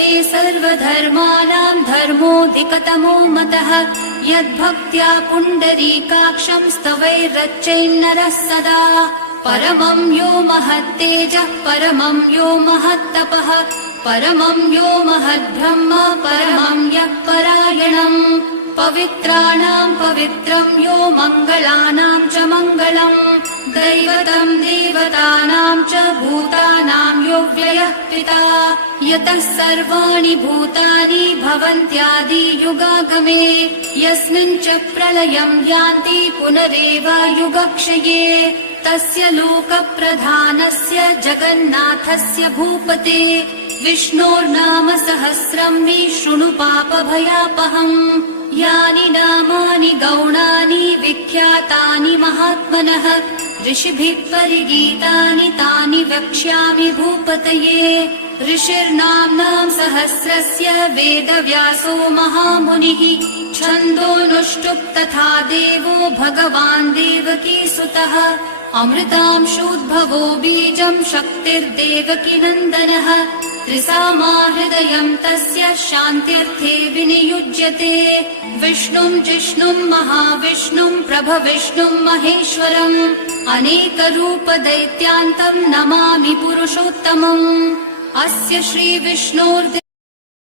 मे सर्वधर्माणां धर्मोऽधिकतमो मतः। यद्भक्त्या पुण्डरीकाक्षं स्तवैरर्चयन्नरः सदा। परमं यो महत्तेजः परमं यो महत्तपः परमं यो महद्ब्रह्म परमं यः परायणम्। पवित्राणां पवित्रं यो मङ्गलानां च मङ्गलम्। दैवतं देवतानां च भूतानां यो व्ययः पिता। यतः सर्वाणि भूतानि भवन्त्यादियुगागमे। यस्मिन् च प्रलयं यान्ति पुनरेव युगक्षये। तस्य लोकप्रधानस्य जगन्नाथस्य भूपते विष्णोर्नाम सहस्रं मे शृणु पापभयापहम्। यानि नामानि गौणानि विख्यातानि महात्मनः ऋषिभिः परिगीतानि तानि वक्ष्यामि भूपतये। ऋषिर्नाम्नां सहस्रस्य वेदव्यासो महामुनिः। छन्दोनुष्टुप् तथा देवो भगवान् देवकीसुतः। अमृतांशोद्भवो बीजं शक्तिर्देवकी नन्दनः। त्रिसामा हृदयं तस्य शान्त्यर्थे विनियुज्यते। विष्णुं जिष्णुं महाविष्णुं प्रभविष्णुं महेश्वरम्। अनेकरूपदैत्यान्तं नमामि पुरुषोत्तमम्। अस्य श्रीविष्णोर्देवस्य